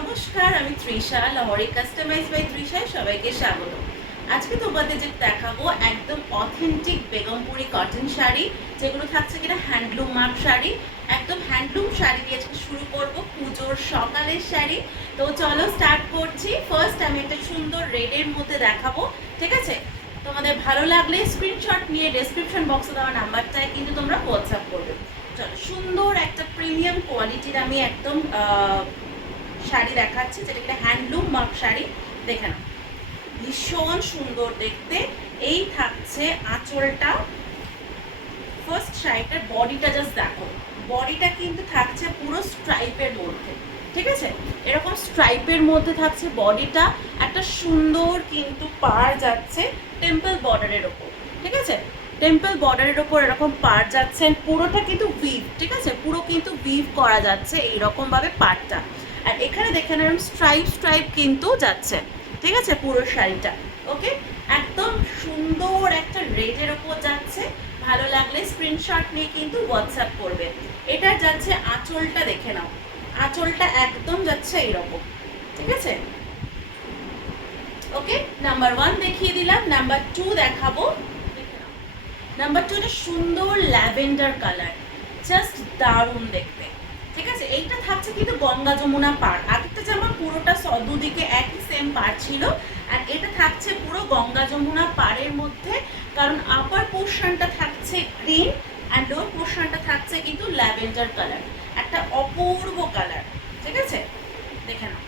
নমস্কার, আমি Trisha, Lahori customise by তৃষায় সবাইকে স্বাগত। আজকে তোমাদের যে দেখাবো একদম অথেন্টিক বেগমপুরি কটন শাড়ি, যেগুলো থাকছে কিনা হ্যান্ডলুম মার্ক শাড়ি। একদম হ্যান্ডলুম শাড়ি দিয়ে আজকে শুরু করব পুজোর সকালের শাড়ি। তো চলো স্টার্ট করছি। ফার্স্ট আমি একটা সুন্দর রেডের মধ্যে দেখাবো, ঠিক আছে? তোমাদের ভালো লাগলে স্ক্রিনশট নিয়ে ডেসক্রিপশন বক্সে দেওয়া নাম্বারটায় কিন্তু তোমরা হোয়াটসঅ্যাপ করবে। চলো, সুন্দর একটা প্রিমিয়াম কোয়ালিটির আমি একদম শাড়ি দেখাচ্ছি, যেটা কিনা হ্যান্ডলুম মার্ক শাড়ি। দেখে নাও, ভীষণ সুন্দর দেখতে। এই থাকছে আঁচলটা। ফার্স্ট শাড়িটার বডিটা জাস্ট দেখো, বডিটা কিন্তু থাকছে পুরো স্ট্রাইপের মধ্যে, ঠিক আছে? এরকম স্ট্রাইপের মধ্যে থাকছে বডিটা। একটা সুন্দর কিন্তু পাড় যাচ্ছে টেম্পল বর্ডারের ওপর, ঠিক আছে? টেম্পল বর্ডারের ওপর এরকম পাড় যাচ্ছে, পুরোটা কিন্তু উইভ, ঠিক আছে? পুরো কিন্তু উইভ করা যাচ্ছে এইরকম ভাবে পাড়টা। আর এখানে দেখেন এরকম স্ট্রাইপ স্ট্রাইপ কিন্তু যাচ্ছে, ঠিক আছে? পুরো শাড়িটা ওকে, একদম সুন্দর একটা রেডের ওপর যাচ্ছে। ভালো লাগলে স্ক্রিনশট নিয়ে কিন্তু হোয়াটসঅ্যাপ করবে। এটা যাচ্ছে আঁচলটা, দেখে নাও, আঁচলটা একদম যাচ্ছে এইরকম, ঠিক আছে? ওকে, নাম্বার 1 দেখিয়ে দিলাম। নাম্বার 2 দেখাবো। নাম্বার 2 এটা সুন্দর ল্যাভেন্ডার কালার, জাস্ট দারুণ দেখতে, ঠিক আছে? এইটা থাকছে কিন্তু গঙ্গা যমুনা পাড়। আগেরটা যেমন পুরোটা দুদিকে একই সেম পাড় ছিল, আর এটা থাকছে পুরো গঙ্গা যমুনা পাড়ের মধ্যে। কারণ আপার পোর্শনটা থাকছে গ্রিন অ্যান্ড লোয়ার পোর্শনটা থাকছে কিন্তু ল্যাভেন্ডার কালার, একটা অপূর্ব কালার, ঠিক আছে? দেখে নাও,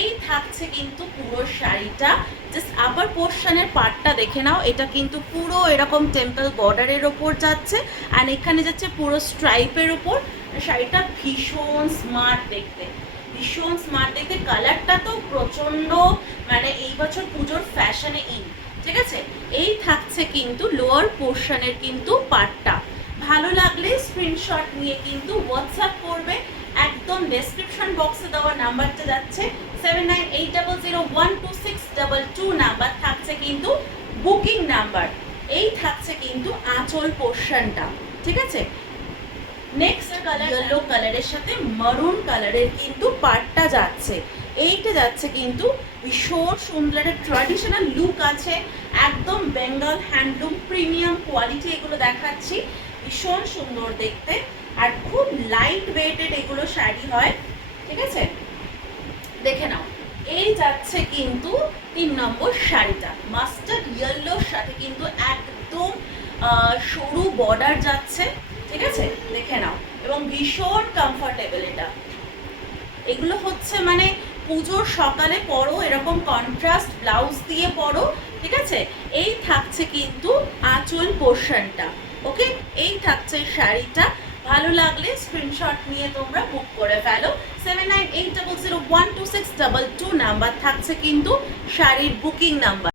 এই থাকছে কিন্তু পুরো শাড়িটা। জাস্ট আপার পোর্শনের পার্টটা দেখে নাও, এটা কিন্তু পুরো এরকম টেম্পল বর্ডারের ওপর যাচ্ছে, আর এখানে যাচ্ছে পুরো স্ট্রাইপের ওপর। শাড়িটা ভীষণ স্মার্ট দেখতে, ভীষণ স্মার্ট দেখতে। কালারটা তো প্রচণ্ড, মানে এই বছর পুজোর ফ্যাশনে ইন, ঠিক আছে? এই থাকছে কিন্তু লোয়ার পোর্শনের কিন্তু পার্টটা। ভালো লাগলে স্ক্রিনশট নিয়ে কিন্তু হোয়াটসঅ্যাপ করবে। একদম ডেসক্রিপশন বক্সে দেওয়া নাম্বারটা যাচ্ছে 7980012622 নাম্বার, থাকছে কিন্তু বুকিং নাম্বার। এই থাকছে কিন্তু আঁচল পোর্শনটা, ঠিক আছে? নেক্সট কালার ইয়েলো কালারের সাথে মারুন কালারের কিন্তু পার্টটা যাচ্ছে। এইটা যাচ্ছে কিন্তু ভীষণ সুন্দর একটা ট্র্যাডিশনাল লুক আছে, একদম বেঙ্গল হ্যান্ডলুম প্রিমিয়াম কোয়ালিটি এগুলো দেখাচ্ছি। ভীষণ সুন্দর দেখতে, আর খুব লাইট ওয়েটেড এগুলো শাড়ি হয়, ঠিক আছে? দেখে নাও, এই যাচ্ছে কিন্তু 3 নম্বর শাড়িটা, মাস্টার্ড ইয়েলোর সাথে কিন্তু একদম সরু বর্ডার যাচ্ছে, ঠিক আছে? দেখে নাও, এবং ভীষণ কমফোর্টেবল এটা। এগুলো হচ্ছে মানে পুজোর সকালে পরো, এরকম কন্ট্রাস্ট ব্লাউজ দিয়ে পরো, ঠিক আছে? এই থাকছে কিন্তু আঁচল পোর্শনটা, ওকে? এই থাকছে শাড়িটা। ভালো লাগলে স্ক্রিনশট নিয়ে তোমরা বুক করে ফেলো। 7980012622 নাম্বার থাকছে কিন্তু শাড়ির বুকিং নাম্বার।